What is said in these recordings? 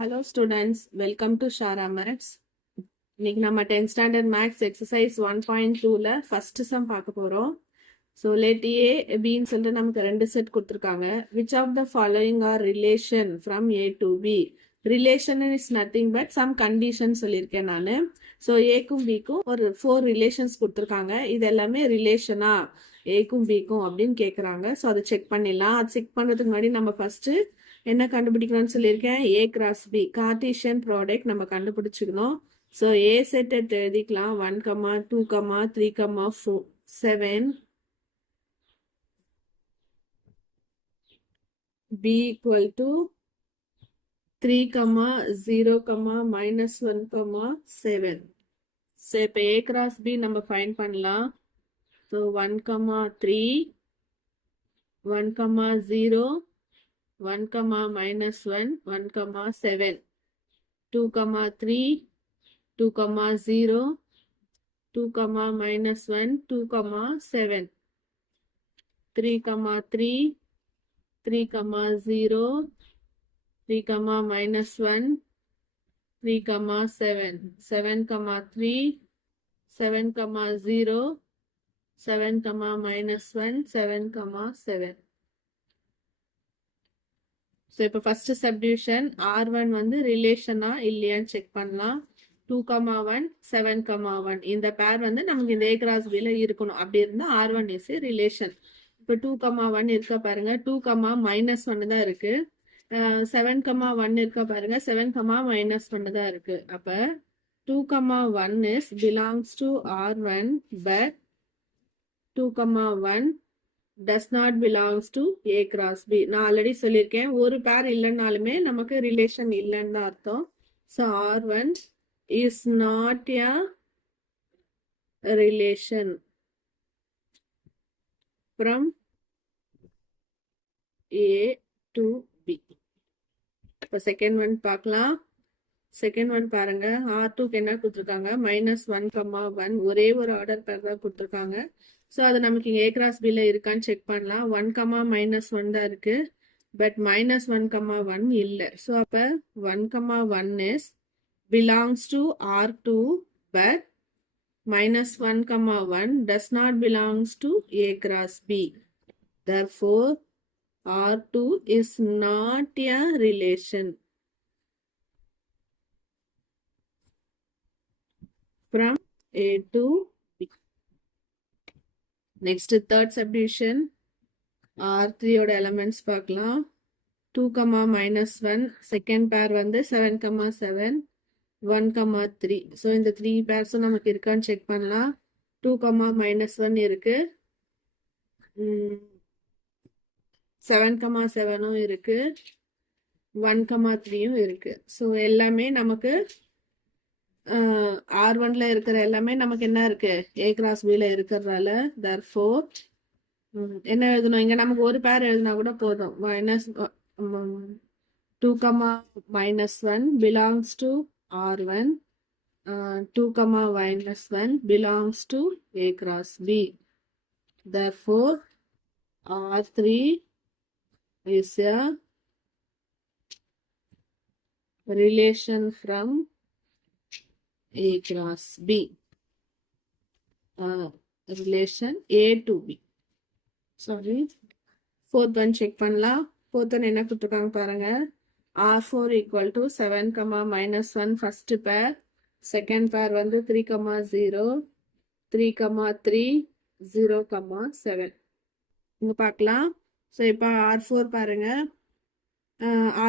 Hello students, welcome to Shara Maths. இன்னைக்கு நம்ம 10th standard maths exercise 1.2ல first sum பார்க்க போறோம். So let A, Bன்னு சொல்லிட்டு நமக்கு ரெண்டு செட் கொடுத்திருக்காங்க. Which of the following are relation from A to B? Relation is nothing but some condition சொல்லியிருக்கேன் நானு. So Aக்கும் Bக்கும் ஒரு 4 relations கொடுத்திருக்காங்க. இது எல்லாமே ரிலேஷனா Aக்கும் Bக்கும் அப்படின்னு கேட்குறாங்க. ஸோ அதை செக் பண்ணிடலாம். அது செக் பண்ணுறதுக்கு முன்னாடி நம்ம ஃபர்ஸ்ட் என்ன கண்டுபிடிக்கணும்னு சொல்லியிருக்கேன், A cross B Cartesian product நம்ம கண்டுபிடிச்சிக்கணும். ஸோ A செட் எழுதிக்கலாம் 1, 2, 3, 4, 7. B equal to 3, 0, -1, 7. ஸோ இப்போ A கிராஸ் B நம்ம ஃபைண்ட் பண்ணலாம். ஸோ 1, 3, 1, 0, 1, -1, 1, 7, 2, 3, 2, 0, 2, -1, 2, 7, 3, 3, 3, 0, 3, -1, 3, 7, 7, 3, 7, 0, 7, -1, 7, 7. ஸோ இப்போ ஃபர்ஸ்ட் சப்டிவிஷன் R1 வந்து ரிலேஷனா இல்லையான்னு செக் பண்ணலாம். 2, 1, 7, 1 இந்த பேர் வந்து நமக்கு இந்த A கிராஸ் Bல இருக்கணும். அப்படி இருந்தால் R1 இஸ் ரிலேஷன். இப்போ 2, 1 இருக்க பாருங்க, 2, -1 தான் இருக்கு. 7, 1 இருக்க பாருங்க, 7, -1 தான் இருக்கு. அப்போ 2, 1 is belongs to R1 but 2, 1 does not belongs to A cross B. நான் ஆல்ரெடி சொல்லியிருக்கேன், ஒரு பேர் இல்லைன்னாலுமே நமக்கு ரிலேஷன் இல்லைன்னு தான் அர்த்தம். So R1 is not a relation from A to B. இப்போ செகண்ட் ஒன் பார்க்கலாம். செகண்ட் ஒன் பாருங்க, R2க்கு என்ன கொடுத்துருக்காங்க, -1, 1 ஒரே ஒரு ஆர்டர் பேர் தான் கொடுத்துருக்காங்க. ஸோ அது நமக்கு இங்கே A கிராஸ் Bல இருக்கான்னு செக் பண்ணலாம். 1, -1 தான் இருக்கு, பட் -1, 1 இல்லை. ஸோ அப்போ 1, 1 is belongs to R2 but -1, 1 does not belongs to A cross B. Therefore R2 is not a relation from A to B. Next third subdivision R3 ஓட elements பார்க்கலாம். 2, -1 second பேர் வந்து 7, 7, 1, 3. So இந்த 3 பேர்ஸும் நமக்கு இருக்கான்னு check பண்ணலாம். 2, -1 இருக்கு, 7, 7ம் இருக்கு, 1, 3யும் இருக்கு. ஸோ எல்லாமே நமக்கு R1ல இருக்கிற எல்லாமே நமக்கு என்ன இருக்கு, A கிராஸ் Bல இருக்கிறதால therefore என்ன எழுதணும், இங்க நமக்கு ஒரு பேர் எழுதினா கூட போதும். -2, -1 belongs to R1, 2, -1 belongs to A cross B. Therefore R3 is a relation from A cross B. Relation A to B. Sorry. Fourth one check பண்ணலாம். Fourth one என்ன கொடுத்துருக்காங்க பாருங்க. R4 equal to 7, -1 first pair. Second pair வந்து 3, 0, 3, 3, 0, 7. இங்க பார்க்கலாம். So இப்போ R4 பாருங்க.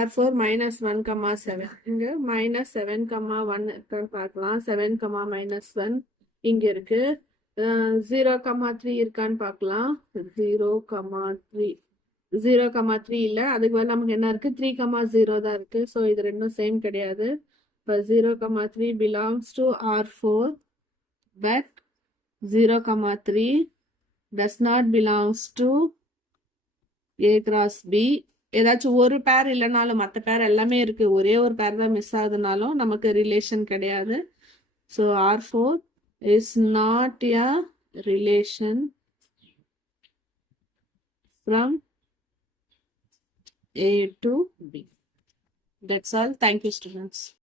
R4 -1, 7. இங்க -7, 1 இருக்கான்னு பார்க்கலாம். 7, -1 இங்க இருக்கு. 0, 3 இருக்கான்னு பார்க்கலாம். 0, 3 0, 3 இல்லை, அதுக்கு வந்து நமக்கு என்ன இருக்கு, 3, 0 தான் இருக்கு. ஸோ இது ரெண்டும் சேம் கிடையாது. இப்போ 0, 3 belongs to R4 but 0, 3 does not belongs to A cross B. ஏதாச்சும் ஒரு பேர் இல்லைனாலும் மற்ற பேர் எல்லாமே இருக்கு, ஒரே ஒரு பேர் தான் மிஸ் ஆகுதுனாலும் நமக்கு ரிலேஷன் கிடையாது. So R4 is not a relation from A to B. That's all. Thank you, students.